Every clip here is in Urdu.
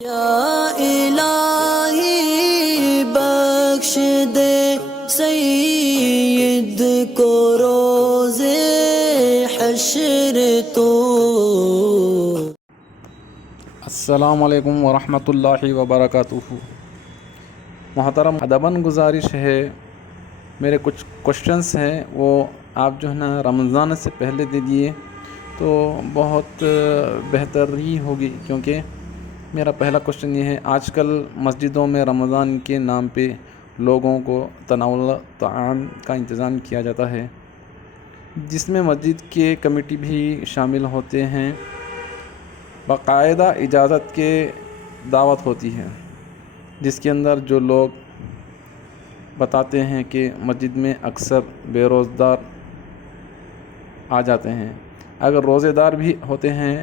یا الہی بخش دے سید کو روز حشر تو۔ السلام علیکم ورحمۃ اللہ وبرکاتہ۔ محترم، ادباً گزارش ہے، میرے کچھ کوشچنس ہیں وہ آپ جو ہے نا رمضان سے پہلے دے دیے تو بہت بہتر ہی ہوگی، کیونکہ میرا پہلا کوشچن یہ ہے، آج کل مسجدوں میں رمضان کے نام پہ لوگوں کو تناول طعام کا انتظام کیا جاتا ہے، جس میں مسجد کے کمیٹی بھی شامل ہوتے ہیں۔ باقاعدہ اجازت کے دعوت ہوتی ہے، جس کے اندر جو لوگ بتاتے ہیں کہ مسجد میں اکثر بے روزگار آ جاتے ہیں، اگر روزے دار بھی ہوتے ہیں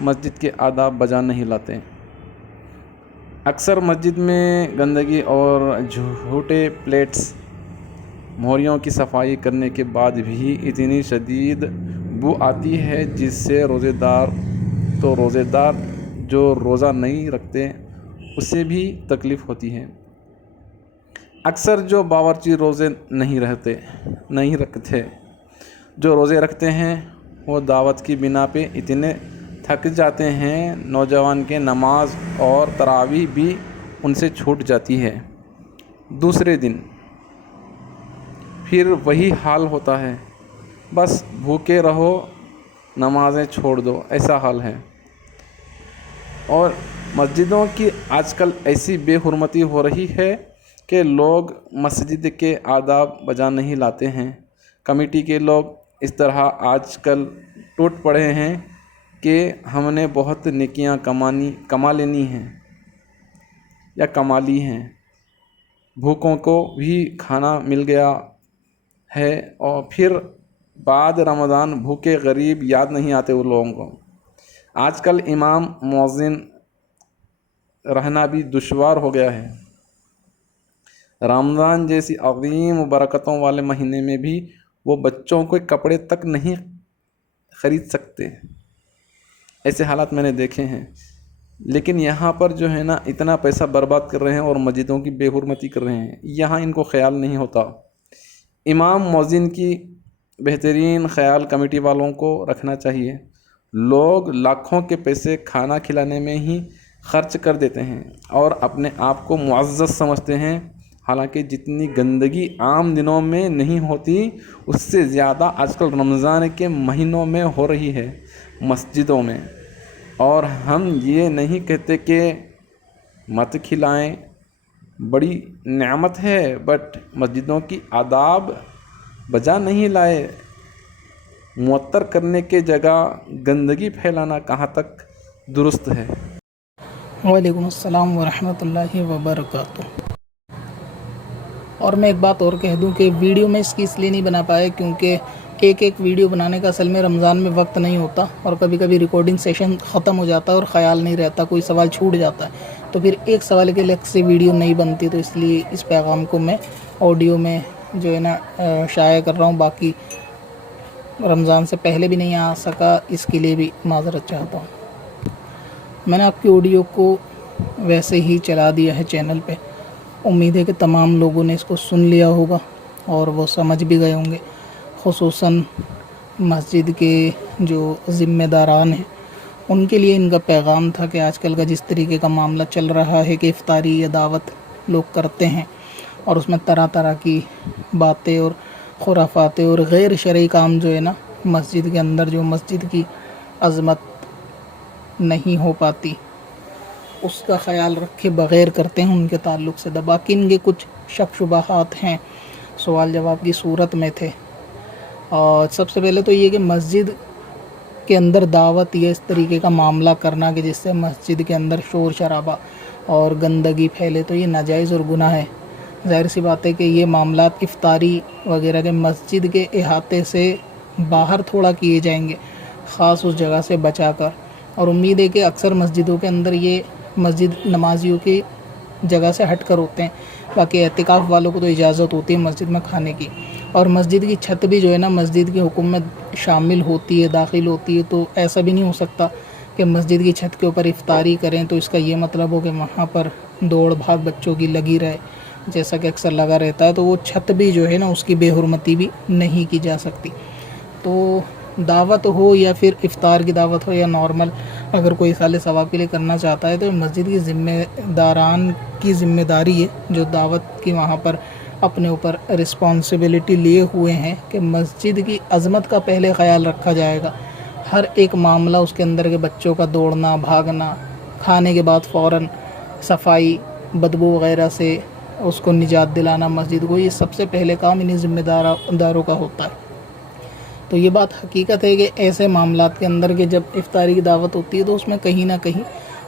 مسجد کے آداب بجا نہیں لاتے۔ اکثر مسجد میں گندگی اور جھوٹے پلیٹس، موہریوں کی صفائی کرنے کے بعد بھی اتنی شدید بو آتی ہے جس سے روزے دار جو روزہ نہیں رکھتے اسے بھی تکلیف ہوتی ہے۔ اکثر جو باورچی روزے نہیں رکھتے، جو روزے رکھتے ہیں وہ دعوت کی بنا پہ اتنے تھک جاتے ہیں، نوجوان کے نماز اور تراویح بھی ان سے چھوٹ جاتی ہے۔ دوسرے دن پھر وہی حال ہوتا ہے، بس بھوکے رہو، نمازیں چھوڑ دو، ایسا حال ہے۔ اور مسجدوں کی آج کل ایسی بے حرمتی ہو رہی ہے کہ لوگ مسجد کے آداب بجا نہیں لاتے ہیں۔ کمیٹی کے لوگ اس طرح آج کل ٹوٹ پڑے ہیں کہ ہم نے بہت نیکیاں کما لی ہیں، بھوکوں کو بھی کھانا مل گیا ہے، اور پھر بعد رمضان بھوکے غریب یاد نہیں آتے ان لوگوں کو۔ آج کل امام مؤذن رہنا بھی دشوار ہو گیا ہے۔ رمضان جیسی عظیم برکتوں والے مہینے میں بھی وہ بچوں کو کپڑے تک نہیں خرید سکتے، ایسے حالات میں نے دیکھے ہیں۔ لیکن یہاں پر جو ہے نا اتنا پیسہ برباد کر رہے ہیں اور مسجدوں کی بے حرمتی کر رہے ہیں، یہاں ان کو خیال نہیں ہوتا۔ امام مؤذن کی بہترین خیال کمیٹی والوں کو رکھنا چاہیے۔ لوگ لاکھوں کے پیسے کھانا کھلانے میں ہی خرچ کر دیتے ہیں اور اپنے آپ کو معزز سمجھتے ہیں، حالانکہ جتنی گندگی عام دنوں میں نہیں ہوتی اس سے زیادہ آج کل رمضان کے مہینوں میں ہو رہی ہے مسجدوں میں۔ اور ہم یہ نہیں کہتے کہ مت کھلائیں، بڑی نعمت ہے، بٹ مسجدوں کی آداب بجا نہیں لائے، معطر کرنے کے جگہ گندگی پھیلانا کہاں تک درست ہے؟ وعلیکم السلام ورحمۃ اللہ وبرکاتہ۔ اور میں ایک بات اور کہہ دوں کہ ویڈیو میں اس لیے نہیں بنا پایا کیونکہ ایک ویڈیو بنانے کا اصل میں رمضان میں وقت نہیں ہوتا، اور کبھی کبھی ریکارڈنگ سیشن ختم ہو جاتا ہے اور خیال نہیں رہتا، کوئی سوال چھوٹ جاتا ہے، تو پھر ایک سوال کے الگ سے ویڈیو نہیں بنتی، تو اس لیے اس پیغام کو میں آڈیو میں جو ہے نا شائع کر رہا ہوں۔ باقی رمضان سے پہلے بھی نہیں آ سکا، اس کے لیے بھی معذرت چاہتا ہوں۔ میں نے آپ کی آڈیو کو ویسے ہی چلا دیا ہے چینل پہ، امید ہے کہ تمام لوگوں نے اس کو سن لیا ہوگا اور وہ سمجھ بھی گئے ہوں گے، خصوصاً مسجد کے جو ذمہ داران ہیں ان کے لیے ان کا پیغام تھا کہ آج کل کا جس طریقے کا معاملہ چل رہا ہے کہ افطاری یا دعوت لوگ کرتے ہیں اور اس میں طرح طرح کی باتیں اور خرافاتیں اور غیر شرعی کام جو ہے نا مسجد کے اندر، جو مسجد کی عظمت نہیں ہو پاتی اس کا خیال رکھے بغیر کرتے ہیں، ان کے تعلق سے باقی ان کے کچھ شک شبہات ہیں، سوال جواب کی صورت میں تھے۔ اور سب سے پہلے تو یہ کہ مسجد کے اندر دعوت یا اس طریقے کا معاملہ کرنا کہ جس سے مسجد کے اندر شور شرابہ اور گندگی پھیلے، تو یہ ناجائز اور گناہ ہے۔ ظاہر سی بات ہے کہ یہ معاملات افطاری وغیرہ کے مسجد کے احاطے سے باہر تھوڑا کیے جائیں گے، خاص اس جگہ سے بچا کر، اور امید ہے کہ اکثر مسجدوں کے اندر یہ مسجد نمازیوں کی جگہ سے ہٹ کر ہوتے ہیں۔ باقی اعتکاف والوں کو تو اجازت ہوتی ہے مسجد میں کھانے کی، اور مسجد کی چھت بھی جو ہے نا مسجد کے حکم میں شامل ہوتی ہے، داخل ہوتی ہے، تو ایسا بھی نہیں ہو سکتا کہ مسجد کی چھت کے اوپر افطاری کریں تو اس کا یہ مطلب ہو کہ وہاں پر دوڑ بھاگ بچوں کی لگی رہے، جیسا کہ اکثر لگا رہتا ہے، تو وہ چھت بھی جو ہے نا اس کی بے حرمتی بھی نہیں کی جا سکتی۔ تو دعوت ہو یا پھر افطار کی دعوت ہو یا نارمل اگر کوئی خالِ ثواب کے لیے کرنا چاہتا ہے تو مسجد کی ذمہ داران کی ذمہ داری ہے جو دعوت کی وہاں پر اپنے اوپر رسپانسبلٹی لیے ہوئے ہیں کہ مسجد کی عظمت کا پہلے خیال رکھا جائے گا۔ ہر ایک معاملہ اس کے اندر کے بچوں کا دوڑنا بھاگنا، کھانے کے بعد فوراً صفائی، بدبو وغیرہ سے اس کو نجات دلانا مسجد کو، یہ سب سے پہلے کام انہیں ذمہ داروں کا ہوتا ہے۔ تو یہ بات حقیقت ہے کہ ایسے معاملات کے اندر کہ جب افطاری کی دعوت ہوتی ہے تو اس میں کہیں نہ کہیں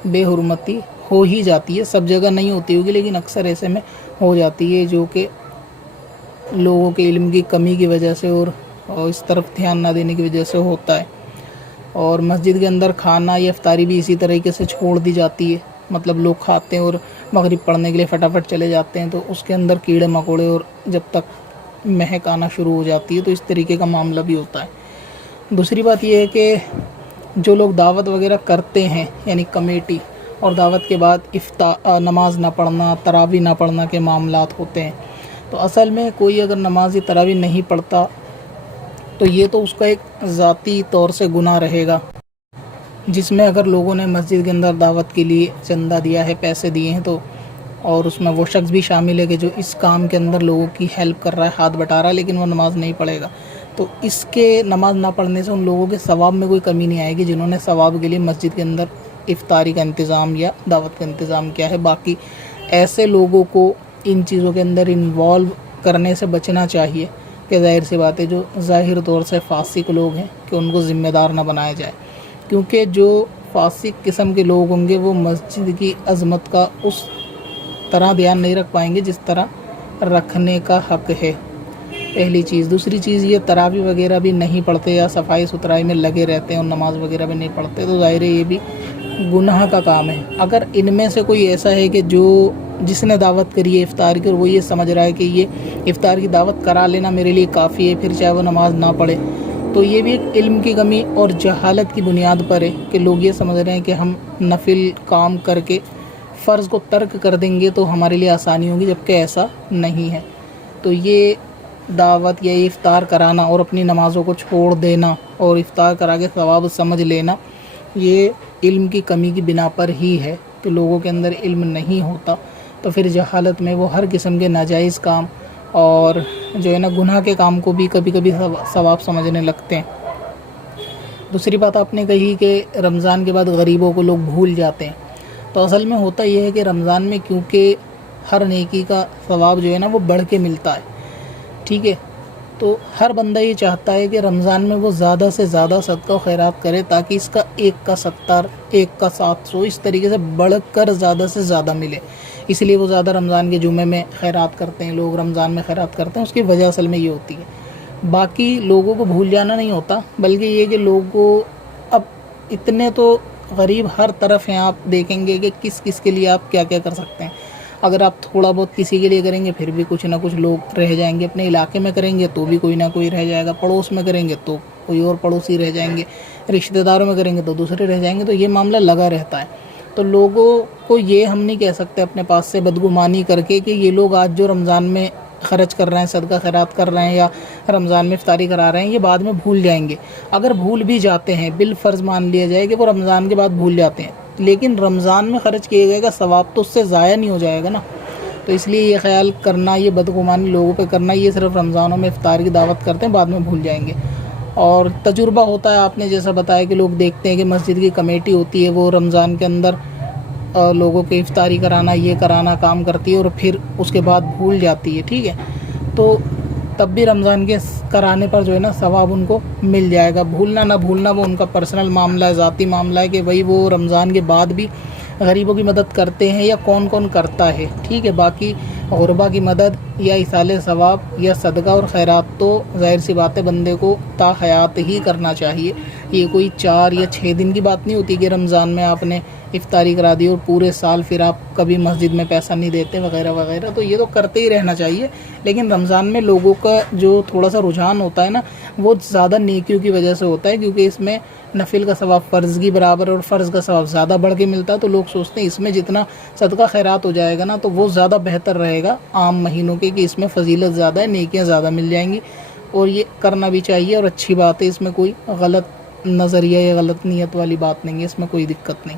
بے حرمتی ہو ہی جاتی ہے، سب جگہ نہیں ہوتی ہوگی لیکن اکثر ایسے میں ہو جاتی ہے، جو کہ لوگوں کے علم کی کمی کی وجہ سے اور اس طرف دھیان نہ دینے کی وجہ سے ہوتا ہے۔ اور مسجد کے اندر کھانا یا افطاری بھی اسی طریقے سے چھوڑ دی جاتی ہے، مطلب لوگ کھاتے ہیں اور مغرب پڑھنے کے لیے فٹافٹ چلے جاتے ہیں، تو اس کے اندر کیڑے مکوڑے اور جب تک مہک آنا شروع ہو جاتی ہے تو اس طریقے کا معاملہ بھی ہوتا ہے۔ دوسری بات یہ ہے کہ جو لوگ دعوت وغیرہ کرتے ہیں یعنی کمیٹی، اور دعوت کے بعد نماز نہ پڑھنا، تراویح نہ پڑھنا کے معاملات ہوتے ہیں، تو اصل میں کوئی اگر نماز تراویح نہیں پڑھتا تو یہ تو اس کا ایک ذاتی طور سے گناہ رہے گا، جس میں اگر لوگوں نے مسجد کے اندر دعوت کے لیے چندہ دیا ہے، پیسے دیے ہیں، تو اور اس میں وہ شخص بھی شامل ہے کہ جو اس کام کے اندر لوگوں کی ہیلپ کر رہا ہے، ہاتھ بٹا رہا ہے، لیکن وہ نماز نہیں پڑھے گا، تو اس کے نماز نہ پڑھنے سے ان لوگوں کے ثواب میں کوئی کمی نہیں آئے گی جنہوں نے ثواب کے لیے مسجد کے اندر افطاری کا انتظام یا دعوت کا انتظام کیا ہے۔ باقی ایسے لوگوں کو ان چیزوں کے اندر انوالو کرنے سے بچنا چاہیے کہ ظاہر سی بات ہے جو ظاہر طور سے فاسق لوگ ہیں کہ ان کو ذمہ دار نہ بنایا جائے، کیونکہ جو فاسق قسم کے لوگ ہوں گے وہ مسجد کی عظمت کا اس طرح دھیان نہیں رکھ پائیں گے جس طرح رکھنے کا حق ہے، پہلی چیز۔ دوسری چیز یہ تراویح وغیرہ بھی نہیں پڑھتے یا صفائی ستھرائی میں لگے رہتے ہیں اور نماز وغیرہ بھی نہیں پڑھتے، تو ظاہر ہے یہ بھی گناہ کا کام ہے۔ اگر ان میں سے کوئی ایسا ہے کہ جس نے دعوت کری ہے افطار کی اور وہ یہ سمجھ رہا ہے کہ یہ افطار کی دعوت کرا لینا میرے لیے کافی ہے، پھر چاہے وہ نماز نہ پڑھے، تو یہ بھی ایک علم کی کمی اور جہالت کی بنیاد پر ہے کہ لوگ یہ سمجھ رہے ہیں کہ ہم نفل کام کر کے فرض کو ترک کر دیں گے تو ہمارے لیے آسانی ہوگی، جبکہ ایسا نہیں ہے۔ تو یہ دعوت یا افطار کرانا اور اپنی نمازوں کو چھوڑ دینا اور افطار کرا کے ثواب سمجھ لینا، یہ علم کی کمی کی بنا پر ہی ہے کہ لوگوں کے اندر علم نہیں ہوتا، تو پھر جہالت میں وہ ہر قسم کے ناجائز کام اور جو ہے نا گناہ کے کام کو بھی کبھی کبھی ثواب سمجھنے لگتے ہیں۔ دوسری بات آپ نے کہی کہ رمضان کے بعد غریبوں کو لوگ بھول جاتے ہیں، تو اصل میں ہوتا یہ ہے کہ رمضان میں کیونکہ ہر نیکی کا ثواب جو ہے نا وہ بڑھ کے ملتا ہے، ٹھیک ہے، تو ہر بندہ یہ چاہتا ہے کہ رمضان میں وہ زیادہ سے زیادہ صدقہ و خیرات کرے تاکہ اس کا 1 کا 70، 1 کا 700 اس طریقے سے بڑھ کر زیادہ سے زیادہ ملے، اس لیے وہ زیادہ رمضان کے جمعے میں خیرات کرتے ہیں، لوگ رمضان میں خیرات کرتے ہیں، اس کی وجہ اصل میں یہ ہوتی ہے۔ باقی لوگوں کو بھول جانا نہیں ہوتا، بلکہ یہ کہ لوگوں اب اتنے تو غریب ہر طرف ہیں، آپ دیکھیں گے کہ کس کے لیے آپ کیا کیا کر سکتے ہیں۔ اگر آپ تھوڑا بہت کسی کے لیے کریں گے پھر بھی کچھ نہ کچھ لوگ رہ جائیں گے، اپنے علاقے میں کریں گے تو بھی کوئی نہ کوئی رہ جائے گا، پڑوس میں کریں گے تو کوئی اور پڑوسی رہ جائیں گے، رشتہ داروں میں کریں گے تو دوسرے رہ جائیں گے، تو یہ معاملہ لگا رہتا ہے۔ تو لوگوں کو یہ ہم نہیں کہہ سکتے اپنے پاس سے بدگمانی کر کے کہ یہ لوگ آج جو رمضان میں خرچ کر رہے ہیں، صدقہ خیرات کر رہے ہیں یا رمضان میں افطاری کرا رہے ہیں، یہ بعد میں بھول جائیں گے۔ اگر بھول بھی جاتے ہیں، بالفرض مان لیا جائے کہ وہ رمضان کے بعد بھول جاتے ہیں، لیکن رمضان میں خرچ کیے گئے کا ثواب تو اس سے ضائع نہیں ہو جائے گا نا، تو اس لیے یہ خیال کرنا، یہ بدگمانی لوگوں پہ کرنا، یہ صرف رمضانوں میں افطار کی دعوت کرتے ہیں بعد میں بھول جائیں گے۔ اور تجربہ ہوتا ہے، آپ نے جیسا بتایا کہ لوگ دیکھتے ہیں کہ مسجد کی کمیٹی ہوتی ہے وہ رمضان کے اندر لوگوں کے افطاری کرانا، یہ کرانا کام کرتی ہے اور پھر اس کے بعد بھول جاتی ہے، ٹھیک ہے، تو تب بھی رمضان کے کرانے پر جو ہے نا ثواب ان کو مل جائے گا۔ بھولنا نہ بھولنا وہ ان کا پرسنل معاملہ ہے، ذاتی معاملہ ہے کہ بھائی وہ رمضان کے بعد بھی غریبوں کی مدد کرتے ہیں یا کون کون کرتا ہے، ٹھیک ہے۔ باقی غربا کی مدد یا ایصال ثواب یا صدقہ اور خیرات تو ظاہر سی بات ہے بندے کو تا حیات ہی کرنا چاہیے. یہ کوئی 4 یا 6 دن کی بات نہیں ہوتی کہ رمضان میں آپ نے افطاری کرا دی اور پورے سال پھر آپ کبھی مسجد میں پیسہ نہیں دیتے وغیرہ وغیرہ. تو یہ تو کرتے ہی رہنا چاہیے. لیکن رمضان میں لوگوں کا جو تھوڑا سا رجحان ہوتا ہے نا وہ زیادہ نیکیوں کی وجہ سے ہوتا ہے, کیونکہ اس میں نفل کا ثواب فرض کی برابر اور فرض کا ثواب زیادہ بڑھ کے ملتا ہے. تو لوگ سوچتے ہیں اس میں جتنا صدقہ خیرات ہو جائے گا نا تو وہ زیادہ بہتر رہے گا عام مہینوں کے, کہ اس میں فضیلت زیادہ ہے, نیکیاں زیادہ مل جائیں گی. اور یہ کرنا بھی چاہیے اور اچھی بات ہے, اس میں کوئی غلط نظریہ یا غلط نیت والی بات نہیں ہے, اس میں کوئی دقت نہیں.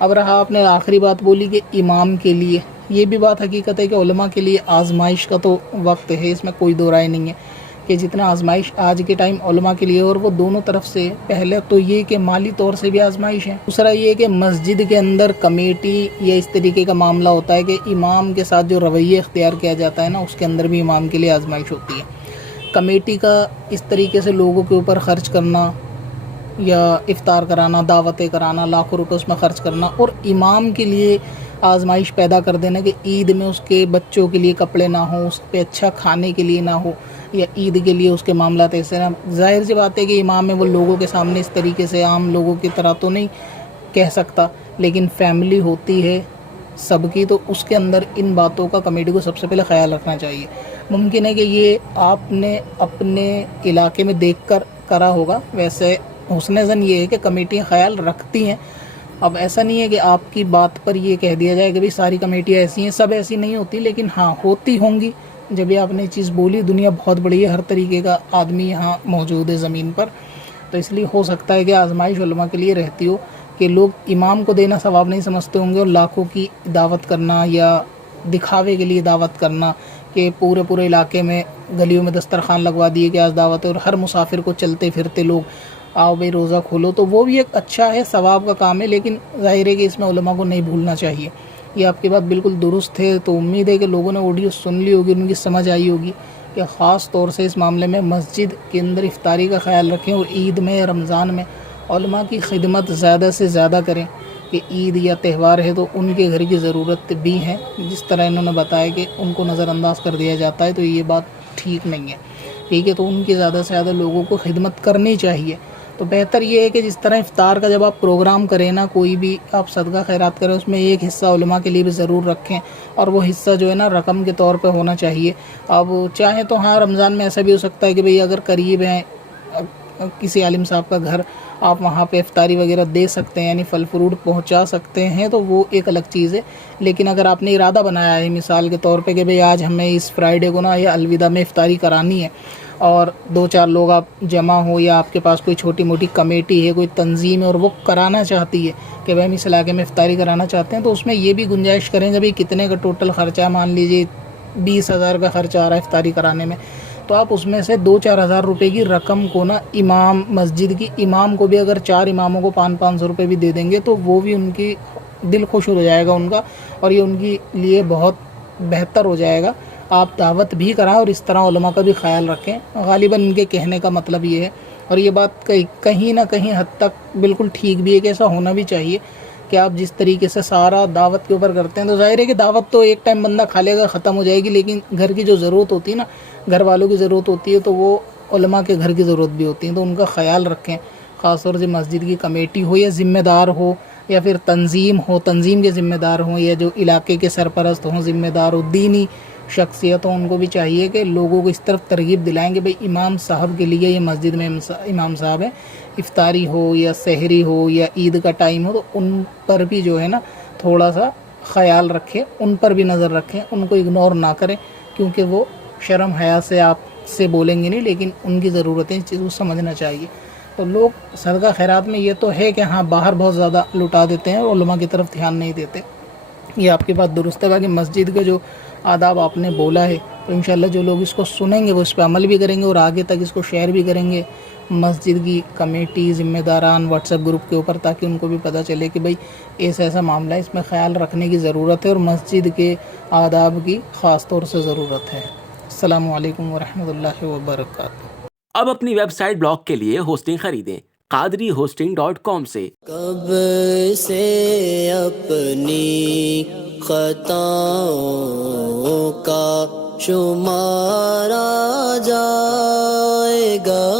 اب رہا آپ نے آخری بات بولی کہ امام کے لیے, یہ بھی بات حقیقت ہے کہ علماء کے لیے آزمائش کا تو وقت ہے, اس میں کوئی دو رائے نہیں ہے کہ جتنا آزمائش آج کے ٹائم علماء کے لیے, اور وہ دونوں طرف سے. پہلے تو یہ کہ مالی طور سے بھی آزمائش ہے, دوسرا یہ کہ مسجد کے اندر کمیٹی یا اس طریقے کا معاملہ ہوتا ہے کہ امام کے ساتھ جو رویہ اختیار کیا جاتا ہے نا اس کے اندر بھی امام کے لیے آزمائش ہوتی ہے. کمیٹی کا اس طریقے سے لوگوں کے اوپر خرچ کرنا یا افطار کرانا, دعوتیں کرانا, لاکھوں روپے اس میں خرچ کرنا, اور امام کے لیے آزمائش پیدا کر دینا کہ عید میں اس کے بچوں کے لیے کپڑے نہ ہوں, اس پہ اچھا کھانے کے لیے نہ ہو, یا عید کے لیے اس کے معاملات ایسے نہ. ظاہر سی بات ہے کہ امام ہے وہ لوگوں کے سامنے اس طریقے سے عام لوگوں کی طرح تو نہیں کہہ سکتا, لیکن فیملی ہوتی ہے سب کی, تو اس کے اندر ان باتوں کا کمیٹی کو سب سے پہلے خیال رکھنا چاہیے. ممکن ہے کہ یہ آپ نے اپنے علاقے میں دیکھ کر کرا ہوگا, ویسے حسن زن یہ ہے کہ کمیٹیاں خیال رکھتی ہیں. اب ایسا نہیں ہے کہ آپ کی بات پر یہ کہہ دیا جائے کہ بھئی ساری کمیٹیاں ایسی ہیں, سب ایسی نہیں ہوتی, لیکن ہاں ہوتی ہوں گی. جب یہ آپ نے چیز بولی, دنیا بہت بڑی ہے, ہر طریقے کا آدمی یہاں موجود ہے زمین پر, تو اس لیے ہو سکتا ہے کہ آزمائش علماء کے لیے رہتی ہو کہ لوگ امام کو دینا ثواب نہیں سمجھتے ہوں گے, اور لاکھوں کی دعوت کرنا یا دکھاوے کے لیے دعوت کرنا کہ پورے علاقے میں گلیوں میں دسترخوان لگوا دیے کہ آج دعوت ہے, اور ہر مسافر کو چلتے پھرتے لوگ آؤ بھائی روزہ کھولو, تو وہ بھی ایک اچھا ہے, ثواب کا کام ہے. لیکن ظاہر ہے کہ اس میں علماء کو نہیں بھولنا چاہیے. یہ آپ کی بات بالکل درست ہے. تو امید ہے کہ لوگوں نے آڈیو سن لی ہوگی, ان کی سمجھ آئی ہوگی کہ خاص طور سے اس معاملے میں مسجد کے اندر افطاری کا خیال رکھیں, اور عید میں یا رمضان میں علماء کی خدمت زیادہ سے زیادہ کریں. کہ عید یا تہوار ہے تو ان کے گھر کی ضرورت بھی ہے, جس طرح انہوں نے بتایا کہ ان کو نظر انداز کر دیا جاتا ہے, تو یہ بات ٹھیک نہیں ہے. ٹھیک ہے, تو ان کی زیادہ سے زیادہ لوگوں کو خدمت کرنی چاہیے. تو بہتر یہ ہے کہ جس طرح افطار کا جب آپ پروگرام کریں نا, کوئی بھی آپ صدقہ خیرات کریں, اس میں ایک حصہ علماء کے لیے بھی ضرور رکھیں, اور وہ حصہ جو ہے نا رقم کے طور پہ ہونا چاہیے. اب چاہیں تو ہاں رمضان میں ایسا بھی ہو سکتا ہے کہ بھئی اگر قریب ہیں کسی عالم صاحب کا گھر, آپ وہاں پہ افطاری وغیرہ دے سکتے ہیں, یعنی پھل فروٹ پہنچا سکتے ہیں, تو وہ ایک الگ چیز ہے. لیکن اگر آپ نے ارادہ بنایا ہے مثال کے طور پہ کہ بھئی آج ہمیں اس فرائیڈے کو نا یا الوداع میں افطاری کرانی ہے, اور 2-4 لوگ آپ جمع ہو, یا آپ کے پاس کوئی چھوٹی موٹی کمیٹی ہے, کوئی تنظیم ہے, اور وہ کرانا چاہتی ہے کہ بھئی ہم اس علاقے میں افطاری کرانا چاہتے ہیں, تو اس میں یہ بھی گنجائش کریں کہ بھئی کتنے کا ٹوٹل خرچہ, مان لیجیے 20,000 کا خرچہ آ رہا ہے افطاری کرانے میں, تو آپ اس میں سے 2-4 ہزار روپے کی رقم کو نا امام مسجد کی امام کو بھی, اگر 4 اماموں کو 500 روپے بھی دے دیں گے, تو وہ بھی ان کی دل خوش ہو جائے گا ان کا, اور یہ ان کے لیے بہت بہتر ہو جائے گا. آپ دعوت بھی کرائیں اور اس طرح علماء کا بھی خیال رکھیں. غالباً ان کے کہنے کا مطلب یہ ہے, اور یہ بات کہیں نہ کہیں حد تک بالکل ٹھیک بھی ہے کہ ایسا ہونا بھی چاہیے کہ آپ جس طریقے سے سارا دعوت کے اوپر کرتے ہیں, تو ظاہر ہے کہ دعوت تو ایک ٹائم بندہ کھا لے گا, ختم ہو جائے گی, لیکن گھر کی جو ضرورت ہوتی ہے نا, گھر والوں کی ضرورت ہوتی ہے, تو وہ علماء کے گھر کی ضرورت بھی ہوتی ہے, تو ان کا خیال رکھیں. خاص طور سے مسجد کی کمیٹی ہو یا ذمہ دار ہو, یا پھر تنظیم ہو, تنظیم کے ذمہ دار ہوں, یا جو علاقے کے سرپرست ہوں ذمہ دار ہو, دینی شخصیت ہوں, ان کو بھی چاہیے کہ لوگوں کو اس طرف ترغیب دلائیں کہ بھئی امام صاحب کے لیے, یہ مسجد میں امام صاحب ہیں, افطاری ہو یا سحری ہو یا عید کا ٹائم ہو, تو ان پر بھی جو ہے نا تھوڑا سا خیال رکھیں, ان پر بھی نظر رکھیں, ان کو اگنور نہ کریں, کیونکہ وہ شرم حیا سے آپ سے بولیں گے نہیں, لیکن ان کی ضرورتیں اس چیز کو سمجھنا چاہیے. تو لوگ صدقہ خیرات میں یہ تو ہے کہ ہاں باہر بہت زیادہ لٹا دیتے ہیں, اور علماء کی طرف دھیان نہیں دیتے. یہ آپ کی بات درست ہے. باقی مسجد کے جو آداب آپ نے بولا ہے, تو انشاءاللہ جو لوگ اس کو سنیں گے وہ اس پہ عمل بھی کریں گے, اور آگے تک اس کو شیئر بھی کریں گے مسجد کی کمیٹی, ذمہ داران, واٹس ایپ گروپ کے اوپر, تاکہ ان کو بھی پتہ چلے کہ بھئی ایسا معاملہ ہے, اس میں خیال رکھنے کی ضرورت ہے, اور مسجد کے آداب کی خاص طور سے ضرورت ہے. السلام علیکم ورحمۃ اللہ وبرکاتہ. اب اپنی ویب سائٹ بلاگ کے لیے ہوسٹنگ خریدیں قادری-hosting.com سے. کب سے اپنی خطاؤں کا شمارا جائے گا